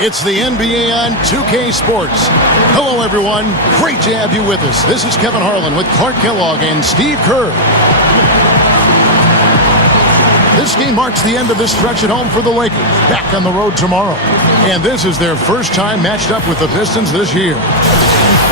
It's the NBA on 2K Sports. Hello, everyone. Great to have you with us. This is Kevin Harlan with Clark Kellogg and Steve Kerr. This game marks the end of this stretch at home for the Lakers. Back on the road tomorrow. And this is their first time matched up with the Pistons this year.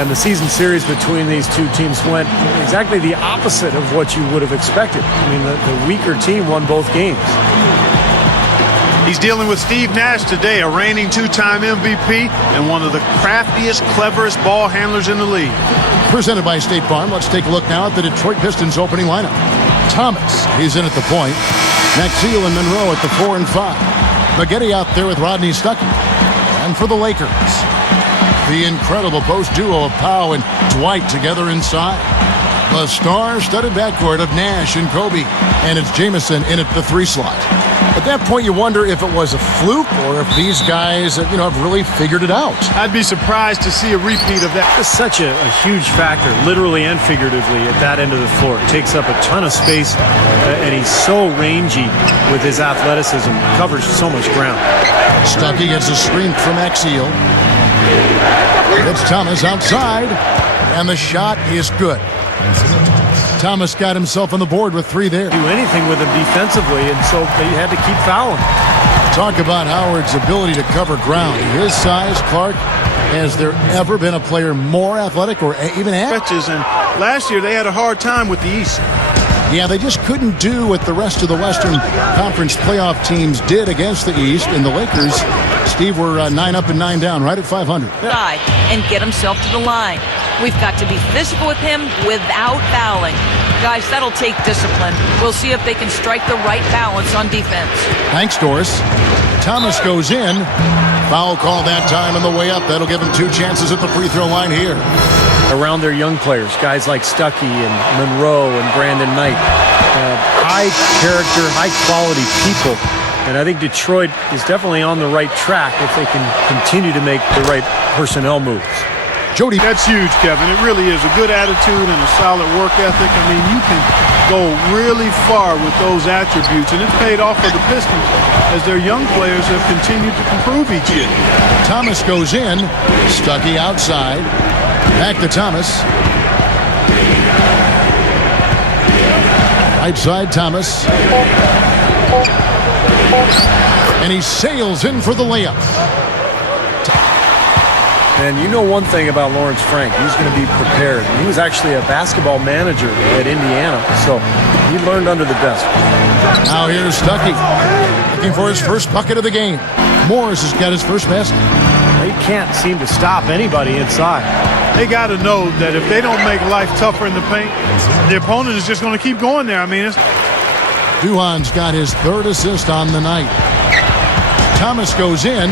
And the season series between these two teams went exactly the opposite of what you would have expected. I mean, the weaker team won both games. He's dealing with Steve Nash today, a reigning two-time MVP and one of the craftiest, cleverest ball handlers in the league. Presented by State Farm, let's take a look now at the Detroit Pistons opening lineup. Thomas, he's in at the point. Maxwell and Monroe at the 4 and 5. Spaghetti out there with Rodney Stuckey. And for the Lakers, the incredible post duo of Powell and Dwight together inside. The star-studded backcourt of Nash and Kobe. And it's Jamison in at the 3 slot. At that point, you wonder if it was a fluke or if these guys, have really figured it out. I'd be surprised to see a repeat of that. It's such a huge factor, literally and figuratively, at that end of the floor. It takes up a ton of space, and he's so rangy with his athleticism. Covers so much ground. Stuckey gets a screen from Axial. It's Thomas outside, and the shot is good. Thomas got himself on the board with 3 there. Do anything with him defensively, and so they had to keep fouling. Talk about Howard's ability to cover ground. His size, Clark, has there ever been a player more athletic or even stretches? And last year they had a hard time with the East. Yeah, they just couldn't do what the rest of the Western Conference playoff teams did against the East. And the Lakers, Steve, were 9 up and 9 down, right at 500. And get himself to the line. We've got to be physical with him without fouling. Guys, that'll take discipline. We'll see if they can strike the right balance on defense. Thanks, Doris. Thomas goes in. Foul call that time on the way up. That'll give him 2 chances at the free throw line here. Around their young players, guys like Stuckey and Monroe and Brandon Knight. High character, high quality people. And I think Detroit is definitely on the right track if they can continue to make the right personnel moves. Jody. That's huge, Kevin. It really is. A good attitude and a solid work ethic. I mean, you can go really far with those attributes, and it's paid off for the Pistons as their young players have continued to improve each year. Thomas goes in. Stuckey outside. Back to Thomas. Right side, Thomas. And he sails in for the layup. And you know one thing about Lawrence Frank, he's going to be prepared. He was actually a basketball manager at Indiana, so he learned under the best. Now here's Stuckey, looking for his first bucket of the game. Morris has got his first basket. They can't seem to stop anybody inside. They got to know that if they don't make life tougher in the paint, the opponent is just going to keep going there. I mean, Duhan's got his 3rd assist on the night. Thomas goes in.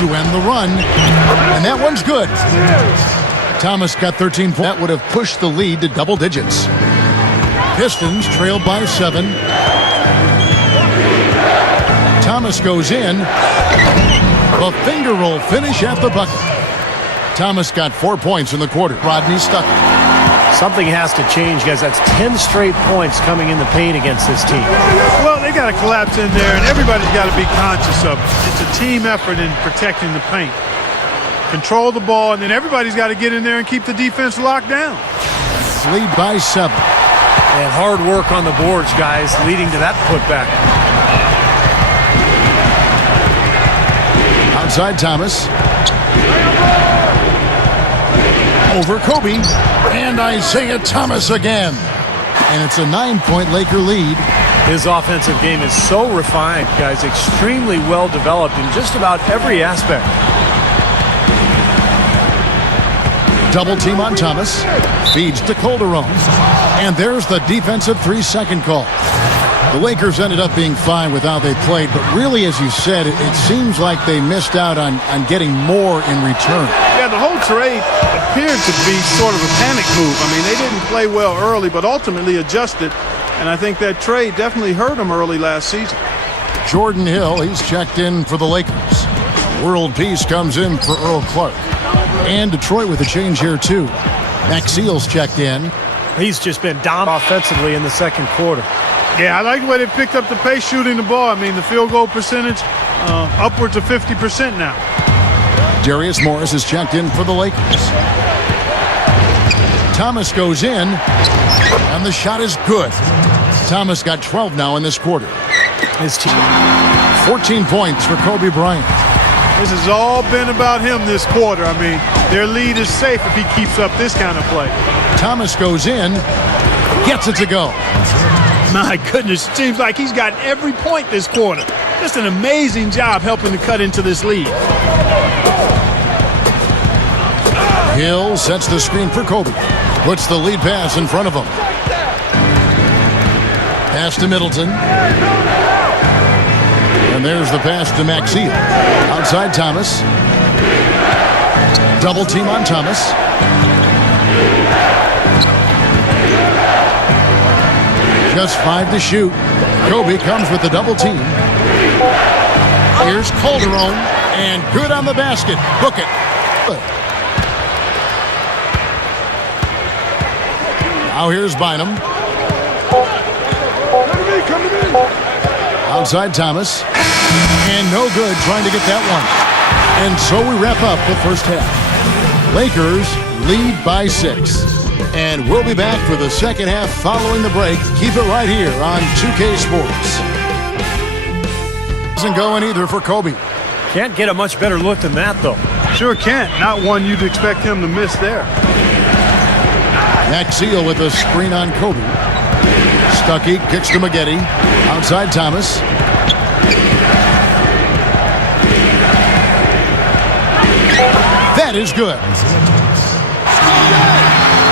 To end the run, and that one's good. Thomas got 13 points. That would have pushed the lead to double digits. Pistons trailed by 7. Thomas goes in. The finger roll finish at the bucket. Thomas got 4 points in the quarter. Rodney Stuckey. Something has to change, guys. That's 10 straight points coming in the paint against this team. Well, they got to collapse in there, and everybody's got to be conscious of it. It's a team effort in protecting the paint. Control the ball, and then everybody's got to get in there and keep the defense locked down. Lead by 7. And hard work on the boards, guys, leading to that putback. Outside Thomas. Over Kobe, and Isiah Thomas again. And it's a 9-point Laker lead. His offensive game is so refined, guys, extremely well developed in just about every aspect. Double team on Thomas, feeds to Calderon. And there's the defensive 3-second call. The Lakers ended up being fine with how they played, but really, as you said, it seems like they missed out on getting more in return. Yeah, the whole trade appeared to be sort of a panic move. I mean, they didn't play well early, but ultimately adjusted, and I think that trade definitely hurt them early last season. Jordan Hill, he's checked in for the Lakers. World Peace comes in for Earl Clark. And Detroit with a change here, too. Maxwell's checked in. He's just been dominant offensively in the second quarter. Yeah, I like the way they picked up the pace shooting the ball. I mean, the field goal percentage upwards of 50% now. Darius Morris is checked in for the Lakers. Thomas goes in, and the shot is good. Thomas got 12 now in this quarter. His team. 14 points for Kobe Bryant. This has all been about him this quarter. I mean, their lead is safe if he keeps up this kind of play. Thomas goes in, gets it to go. My goodness, seems like he's got every point this quarter. Just an amazing job helping to cut into this lead. Hill sets the screen for Kobe. Puts the lead pass in front of him. Pass to Middleton. And there's the pass to Isiah. Outside Thomas. Double team on Thomas. Just 5 to shoot. Kobe comes with the double team. Here's Calderon. And good on the basket. Book it. Now here's Bynum. Outside Thomas. And no good trying to get that one. And so we wrap up the first half. Lakers lead by 6. And we'll be back for the second half following the break. Keep it right here on 2K Sports. Doesn't go in either for Kobe. Can't get a much better look than that, though. Sure can't. Not one you'd expect him to miss there. Isiah with a screen on Kobe. Stuckey kicks to Maggette. Outside Thomas. That is good.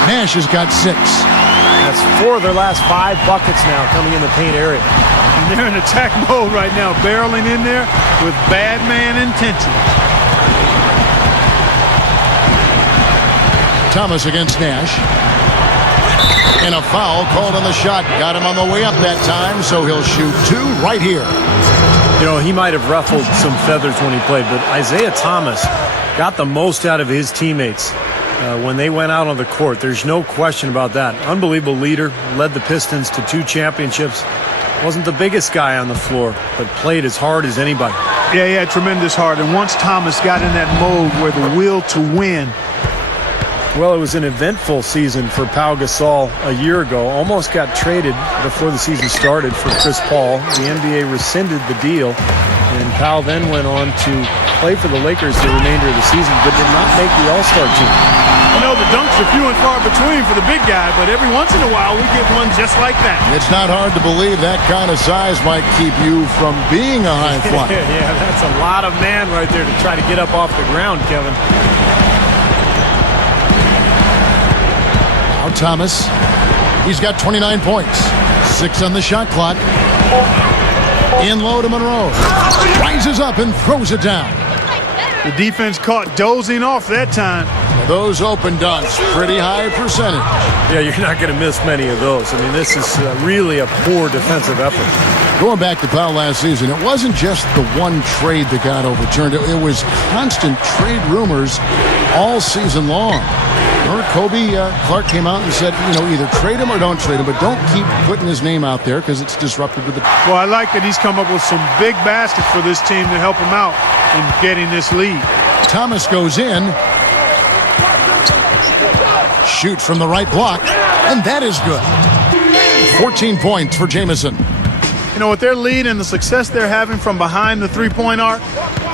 Nash has got 6. That's 4 of their last 5 buckets now coming in the paint area. And they're in attack mode right now, barreling in there with bad man intention. Thomas against Nash. And a foul called on the shot. Got him on the way up that time, so he'll shoot 2 right here. You know, he might have ruffled some feathers when he played, but Isiah Thomas got the most out of his teammates when they went out on the court. There's no question about that. Unbelievable leader, led the Pistons to 2 championships. Wasn't the biggest guy on the floor, but played as hard as anybody. Yeah, he had tremendous heart. And once Thomas got in that mode where the will to win. Well, it was an eventful season for Pau Gasol a year ago. Almost got traded before the season started for Chris Paul. The NBA rescinded the deal, and Pau then went on to play for the Lakers the remainder of the season, but did not make the All-Star team. You know, the dunks are few and far between for the big guy, but every once in a while we get one just like that. It's not hard to believe that kind of size might keep you from being a high flyer. Yeah, that's a lot of man right there to try to get up off the ground, Kevin. Now Thomas, he's got 29 points. 6 on the shot clock. In low to Monroe. Rises up and throws it down. The defense caught dozing off that time. Those open dunks, pretty high percentage. Yeah, you're not going to miss many of those. I mean, this is really a poor defensive effort. Going back to Pau last season, it wasn't just the one trade that got overturned. It was constant trade rumors all season long. Remember, Kobe Clark came out and said, you know, either trade him or don't trade him, but don't keep putting his name out there because it's disruptive to the... Well, I like that he's come up with some big baskets for this team to help him out in getting this lead. Thomas goes in. Shoots from the right block, and that is good. 14 points for Jamison. You know, with their lead and the success they're having from behind the three-point arc,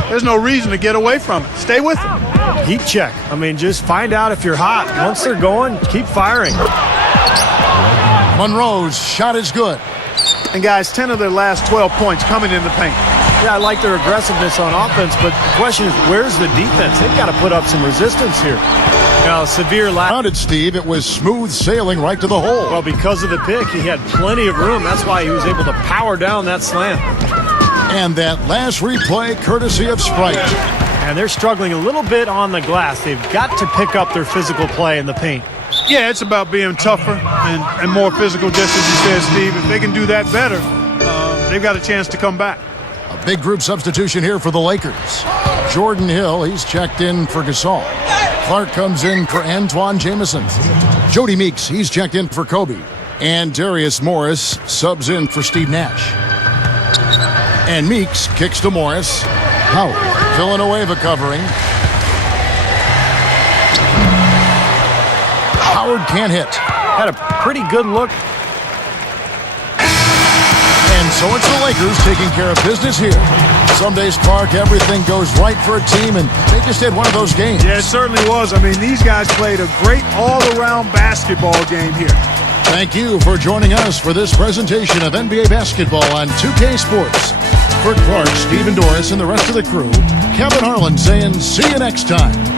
there's no reason to get away from it. Stay with them. Heat check. I mean, just find out if you're hot. Once they're going, keep firing. Monroe's shot is good. And guys, 10 of their last 12 points coming in the paint. Yeah, I like their aggressiveness on offense, but the question is, where's the defense? They've got to put up some resistance here. Now, severe Rounded, Steve. It was smooth sailing right to the hole. Well, because of the pick, he had plenty of room. That's why he was able to power down that slam. And that last replay, courtesy of Sprite. And they're struggling a little bit on the glass. They've got to pick up their physical play in the paint. Yeah, it's about being tougher and more physical, just as you said, Steve. If they can do that better, they've got a chance to come back. A big group substitution here for the Lakers. Jordan Hill, he's checked in for Gasol. Clark comes in for Antoine Jamison. Jody Meeks, he's checked in for Kobe. And Darius Morris subs in for Steve Nash. And Meeks kicks to Morris. Howard, Villanueva covering. Howard can't hit. Had a pretty good look. And so it's the Lakers taking care of business here. Some days, Clark, everything goes right for a team, and they just had one of those games. Yeah, it certainly was. I mean, these guys played a great all-around basketball game here. Thank you for joining us for this presentation of NBA basketball on 2K Sports. For Clark, Stephen Doris, and the rest of the crew, Kevin Harlan saying see you next time.